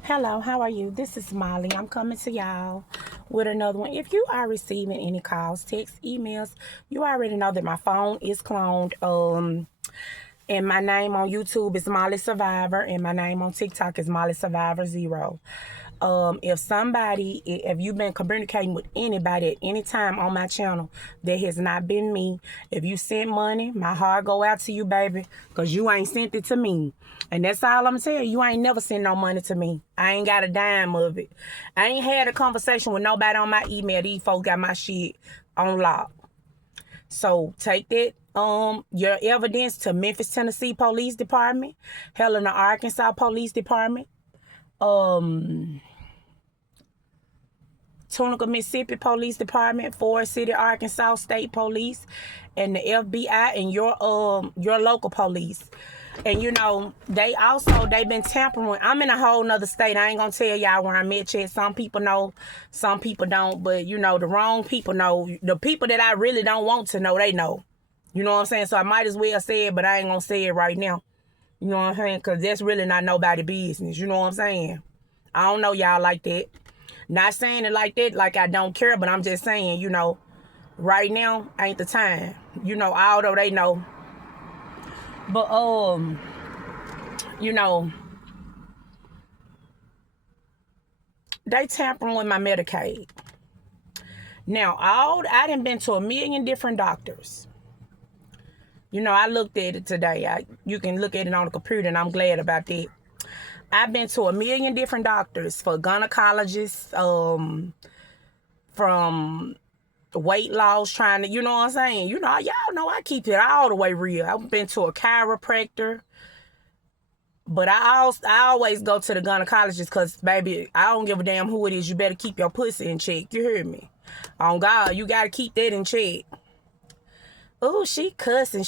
Hello, how are you? This is Molly. I'm coming to y'all with another one. If you are receiving any calls, texts, emails, you already know that my phone is cloned. And my name on YouTube is Molly Survivor, and my name on TikTok is Molly Survivor Zero. If you've been communicating with anybody at any time on my channel that has not been me, if you sent money, my heart go out to you, baby, because you ain't sent it to me. And that's all I'm saying. You ain't never sent no money to me. I ain't got a dime of it. I ain't had a conversation with nobody on my email. These folks got my shit on lock. So take that your evidence to Memphis, Tennessee Police Department, Helena, Arkansas Police Department, Tunica, Mississippi Police Department, Forest City, Arkansas State Police, and the FBI and your local police. And they've been tampering. I'm in a whole nother state. I ain't gonna tell y'all where I'm at yet. Some people know, some people don't. But the wrong people know. The people that I really don't want to know, they know. You know what I'm saying? So I might as well say it, but I ain't gonna say it right now. You know what I'm saying? Because that's really not nobody's business. You know what I'm saying? I don't know y'all like that. Not saying it like that, like I don't care, but I'm just saying, right now ain't the time. Although they know. But they tampering with my Medicaid. Now, I done been to a million different doctors. I looked at it today. You can look at it on the computer, and I'm glad about that. I've been to a million different doctors, for gynecologists, from weight loss, trying to, you know what I'm saying? Y'all know I keep it all the way real. I've been to a chiropractor, but I always go to the gynecologist because, baby, I don't give a damn who it is. You better keep your pussy in check. You hear me? On God, you got to keep that in check. Oh, she cussing.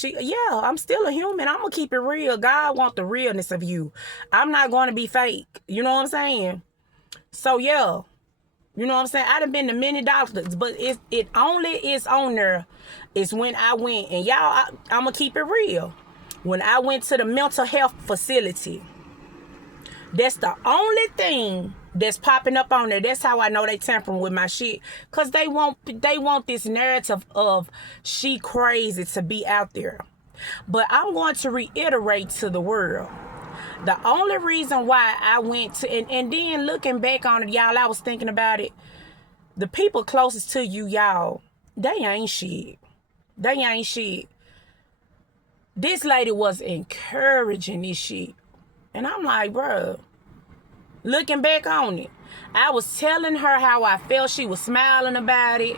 I'm still a human. I'm going to keep it real. God want the realness of you. I'm not going to be fake. You know what I'm saying? So, yeah. You know what I'm saying? I done been to many doctors, but it only is on there is when I went. And y'all, I'm going to keep it real. When I went to the mental health facility, that's the only thing that's popping up on there. That's how I know they tampering with my shit. Because they want this narrative of she crazy to be out there. But I'm going to reiterate to the world. The only reason why I went to, and then looking back on it, y'all, I was thinking about it. The people closest to you, y'all, they ain't shit. They ain't shit. This lady was encouraging this shit. And I'm like, bruh, looking back on it, I was telling her how I felt. She was smiling about it.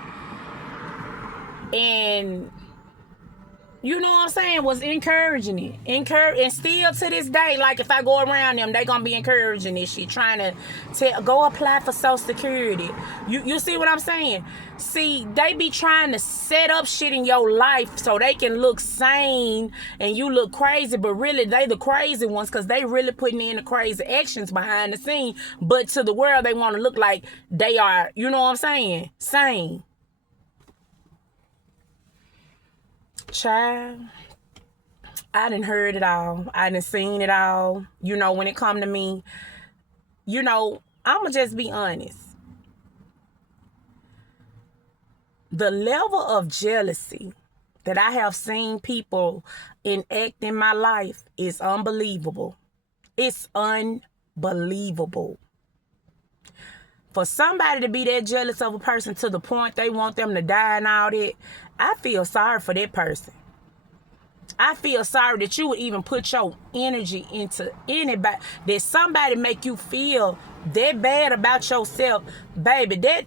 And you know what I'm saying? Was encouraging it. And still to this day, like if I go around them, they gonna be encouraging this shit. Trying to go apply for Social Security. You see what I'm saying? See, they be trying to set up shit in your life so they can look sane and you look crazy. But really, they the crazy ones because they really putting in the crazy actions behind the scene. But to the world, they want to look like they are, you know what I'm saying? Sane. Child, I done heard it all. I done seen it all. When it come to me, I'ma just be honest. The level of jealousy that I have seen people enact in my life is unbelievable. It's unbelievable. For somebody to be that jealous of a person to the point they want them to die and all that, I feel sorry for that person. I feel sorry that you would even put your energy into anybody, that somebody make you feel that bad about yourself. Baby, I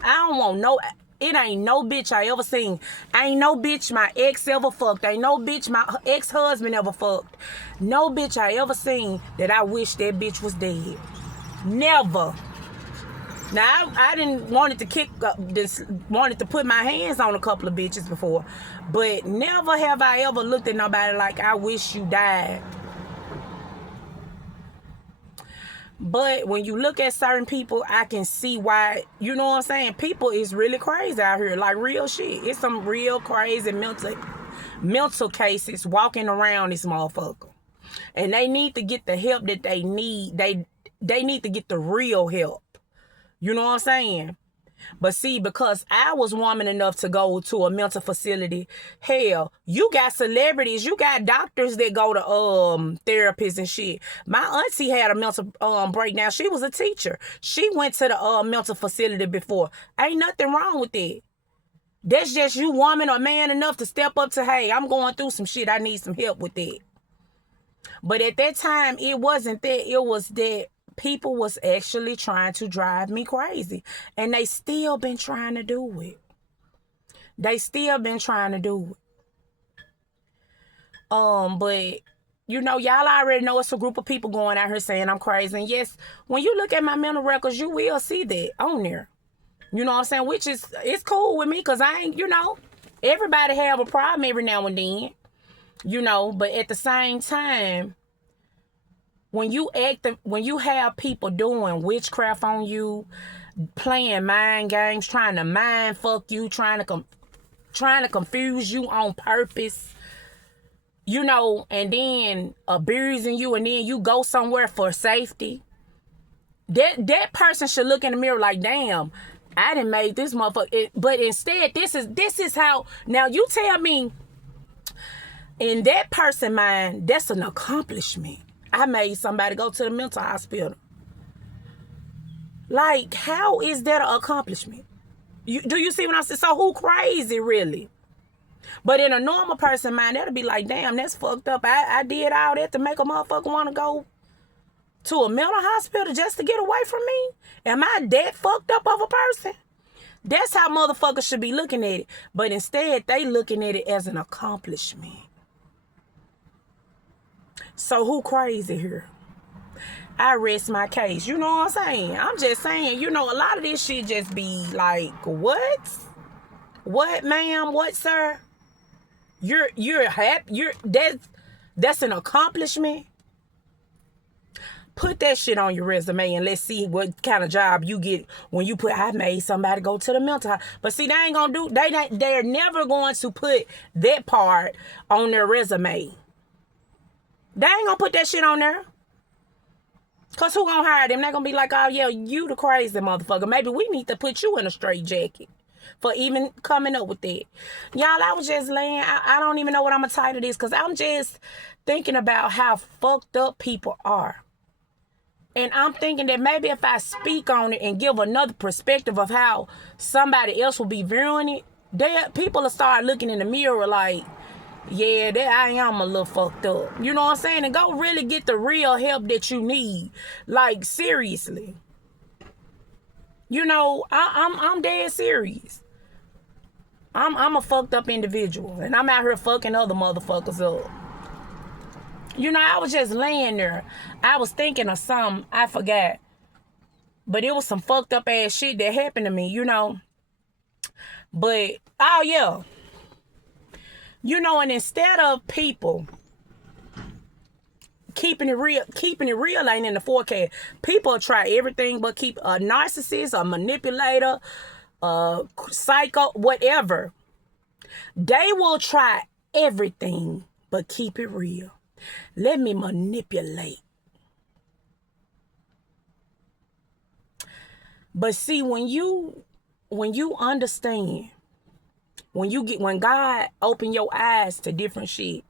don't want no, it ain't no bitch I ever seen. Ain't no bitch my ex ever fucked. Ain't no bitch my ex-husband ever fucked. No bitch I ever seen that I wish that bitch was dead. Never. Now, I didn't wanted to put my hands on a couple of bitches before, but never have I ever looked at nobody like I wish you died. But when you look at certain people, I can see why, you know what I'm saying? People is really crazy out here, like real shit. It's some real crazy mental cases walking around this motherfucker. And they need to get the help that they need. they need to get the real help. You know what I'm saying? But see, because I was woman enough to go to a mental facility, hell, you got celebrities, you got doctors that go to therapists and shit. My auntie had a mental breakdown. She was a teacher. She went to the mental facility before. Ain't nothing wrong with that. That's just you woman or man enough to step up to, hey, I'm going through some shit. I need some help with that. But at that time, it wasn't that. It was that people was actually trying to drive me crazy. And they still been trying to do it. They still been trying to do it. But, you know, y'all already know it's a group of people going out here saying I'm crazy. And yes, when you look at my mental records, you will see that on there. You know what I'm saying? Which is, it's cool with me because I ain't, you know, everybody have a problem every now and then. You know, but at the same time, when you have people doing witchcraft on you, playing mind games, trying to mind fuck you, trying to confuse you on purpose, you know, and then abusing you, and then you go somewhere for safety, that person should look in the mirror like, damn, I done made this motherfucker. But instead, this is how. Now you tell me, in that person's mind, that's an accomplishment. I made somebody go to the mental hospital. Like, how is that an accomplishment? Do you see what I'm saying? So who crazy, really? But in a normal person's mind, that'll be like, damn, that's fucked up. I did all that to make a motherfucker want to go to a mental hospital just to get away from me? Am I that fucked up of a person? That's how motherfuckers should be looking at it. But instead, they looking at it as an accomplishment. So who crazy here? I rest my case. You know what I'm saying? I'm just saying, you know, a lot of this shit just be like, what? What, ma'am? What, sir? You're happy? That's an accomplishment? Put that shit on your resume and let's see what kind of job you get when you put, I made somebody go to the mental hospital. But see, they ain't gonna do, they're never going to put that part on their resume. They ain't gonna put that shit on there. Cause who gonna hire them? They gonna be like, oh yeah, you the crazy motherfucker. Maybe we need to put you in a straitjacket for even coming up with that. Y'all, I was just laying, I don't even know what I'm gonna title this, cause I'm just thinking about how fucked up people are. And I'm thinking that maybe if I speak on it and give another perspective of how somebody else will be viewing it, people will start looking in the mirror like, yeah, I am a little fucked up. You know what I'm saying? And go really get the real help that you need. Like, seriously. You know, I'm dead serious. I'm a fucked up individual. And I'm out here fucking other motherfuckers up. You know, I was just laying there. I was thinking of something. I forgot. But it was some fucked up ass shit that happened to me, you know. But, oh yeah. You know, and instead of people keeping it real ain't in the forecast. People try everything but keep a narcissist, a manipulator, a psycho, whatever. They will try everything but keep it real. Let me manipulate. But see, when you understand, when God open your eyes to different shit,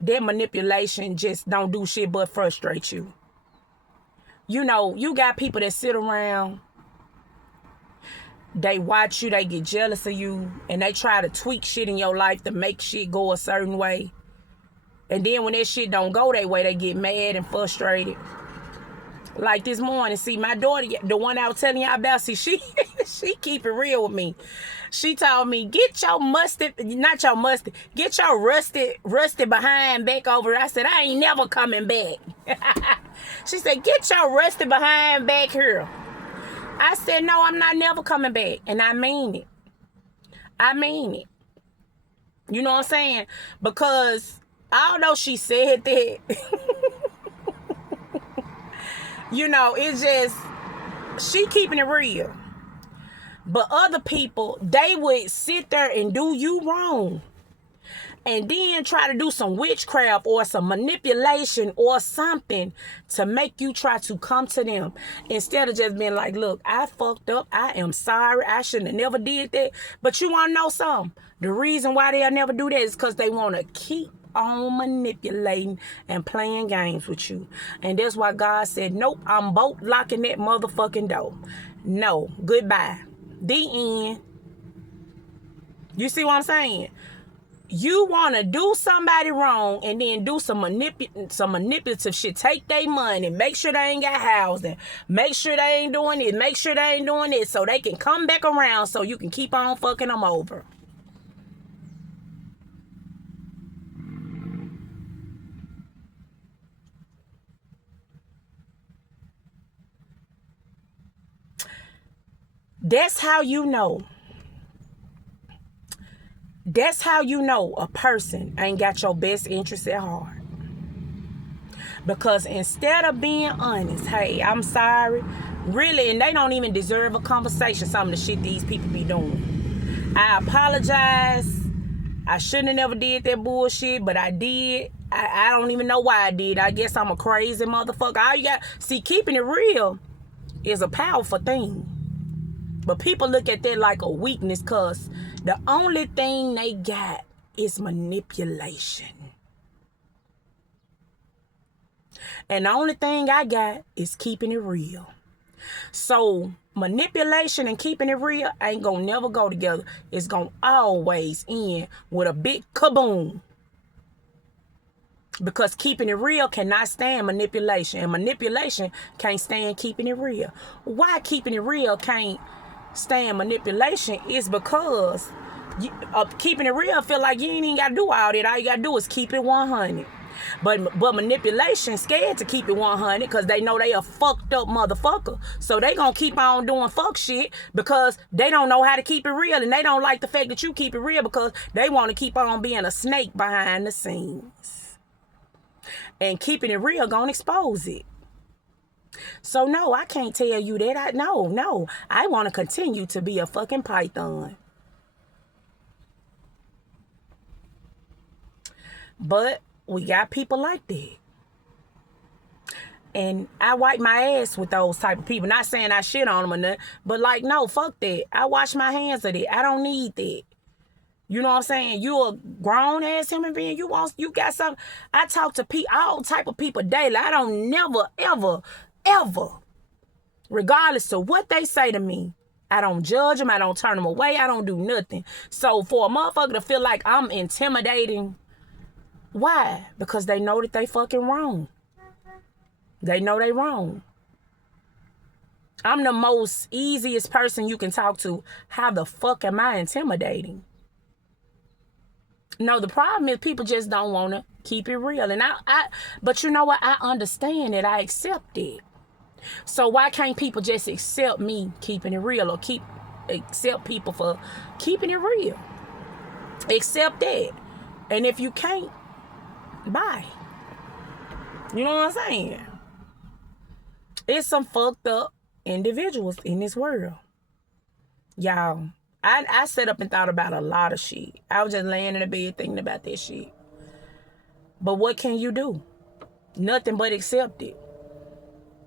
that manipulation just don't do shit but frustrate you. You know, you got people that sit around, they watch you, they get jealous of you, and they try to tweak shit in your life to make shit go a certain way. And then when that shit don't go that way, they get mad and frustrated. Like this morning, see, my daughter, the one I was telling y'all about, see, she keep it real with me. She told me, get your rusty behind back over. I said, I ain't never coming back. She said, get your rusty behind back here. I said, no, I'm not never coming back. And I mean it. I mean it. You know what I'm saying? Because although she said that, you know, it's just, she keeping it real. But other people, they would sit there and do you wrong. and then try to do some witchcraft or some manipulation or something to make you try to come to them, instead of just being like, look, I fucked up, I am sorry, I shouldn't have never did that. But you want to know something? The reason why they'll never do that is because they want to keep on manipulating and playing games with you. And that's why God said, nope, I'm both locking that motherfucking door. No, goodbye. The end. You see what I'm saying? You want to do somebody wrong and then do some manipulative shit. Take their money, make sure they ain't got housing, make sure they ain't doing it, make sure they ain't doing it, so they can come back around so you can keep on fucking them over. That's how you know. That's how you know a person ain't got your best interests at heart. Because instead of being honest, hey, I'm sorry, really, and they don't even deserve a conversation, some of the shit these people be doing. I apologize. I shouldn't have never did that bullshit, but I did. I don't even know why I did. I guess I'm a crazy motherfucker. All you got, see, keeping it real is a powerful thing. But people look at that like a weakness because the only thing they got is manipulation. And the only thing I got is keeping it real. So manipulation and keeping it real ain't gonna never go together. It's gonna always end with a big kaboom. Because keeping it real cannot stand manipulation. And manipulation can't stand keeping it real. Why keeping it real can't stand manipulation is because keeping it real feel like you ain't even gotta do all that. All you gotta do is keep it 100. But manipulation scared to keep it 100 because they know they a fucked up motherfucker. So they gonna keep on doing fuck shit because they don't know how to keep it real, and they don't like the fact that you keep it real because they want to keep on being a snake behind the scenes. And keeping it real gonna expose it. So no, I can't tell you that. No. I want to continue to be a fucking python. But we got people like that. And I wipe my ass with those type of people. Not saying I shit on them or nothing, but like, no, fuck that. I wash my hands of that. I don't need that. You know what I'm saying? You a grown ass human being. You got something. I talk to all type of people daily. I don't never, ever, regardless of what they say to me, I don't judge them. I don't turn them away. I don't do nothing. So for a motherfucker to feel like I'm intimidating, why? Because they know that they fucking wrong. They know they wrong. I'm the most easiest person you can talk to. How the fuck am I intimidating? No, the problem is people just don't want to keep it real. And but you know what? I understand it. I accept it. So why can't people just accept me keeping it real, or accept people for keeping it real? Accept that. And if you can't, bye. You know what I'm saying? It's some fucked up individuals in this world. Y'all, I sat up and thought about a lot of shit. I was just laying in the bed thinking about that shit. But what can you do? Nothing but accept it.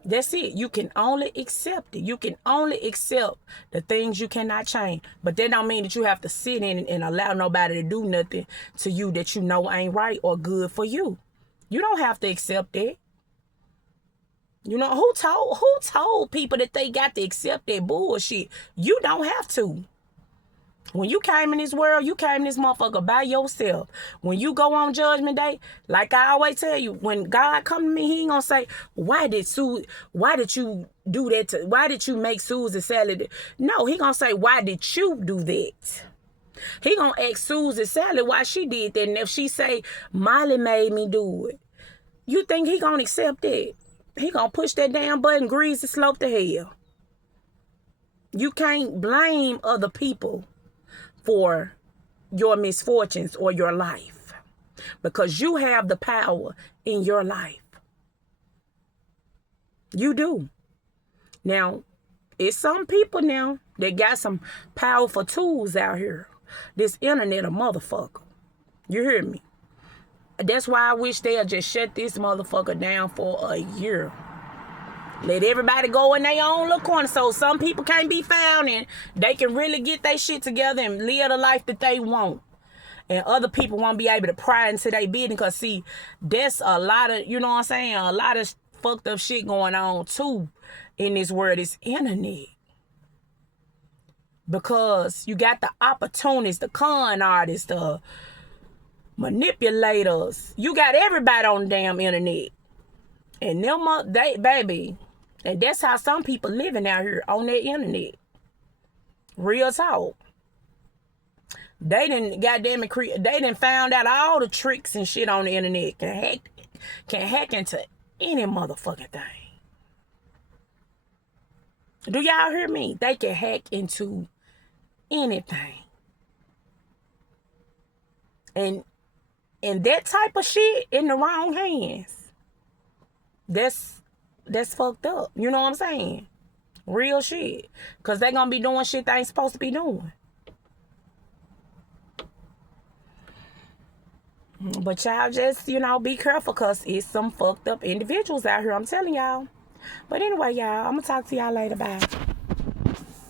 That's it. You can only accept it. You can only accept the things you cannot change. But that don't mean that you have to sit in and allow nobody to do nothing to you that you know ain't right or good for you. You don't have to accept that. You know, who told people that they got to accept that bullshit? You don't have to. When you came in this world, you came in this motherfucker by yourself. When you go on Judgment Day, like I always tell you, when God come to me, he ain't gonna say, why did you do that? Why did you make Susie Sally? No, he gonna say, why did you do that? He gonna ask Susie Sally why she did that. And if she say, Molly made me do it, you think he gonna accept that? He gonna push that damn button, grease the slope to hell. You can't blame other people for your misfortunes or your life, because you have the power in your life. You do. Now, it's some people now that got some powerful tools out here. This internet a motherfucker. You hear me? That's why I wish they'll just shut this motherfucker down for a year. Let everybody go in their own little corner so some people can't be found and they can really get their shit together and live the life that they want. And other people won't be able to pry into their business because, see, that's a lot of, you know what I'm saying, a lot of fucked up shit going on, too, in this world. It's internet. Because you got the opportunists, the con artists, the manipulators. You got everybody on the damn internet. And them, they, baby, and that's how some people living out here on that internet. Real talk. They didn't goddamn it they didn't found out all the tricks and shit on the internet. Can hack into any motherfucking thing. Do y'all hear me? They can hack into anything. And that type of shit in the wrong hands. That's fucked up. You know what I'm saying? Real shit. Because they gonna be doing shit they ain't supposed to be doing. But y'all just, be careful because it's some fucked up individuals out here. I'm telling y'all. But anyway, y'all, I'm going to talk to y'all later. Bye.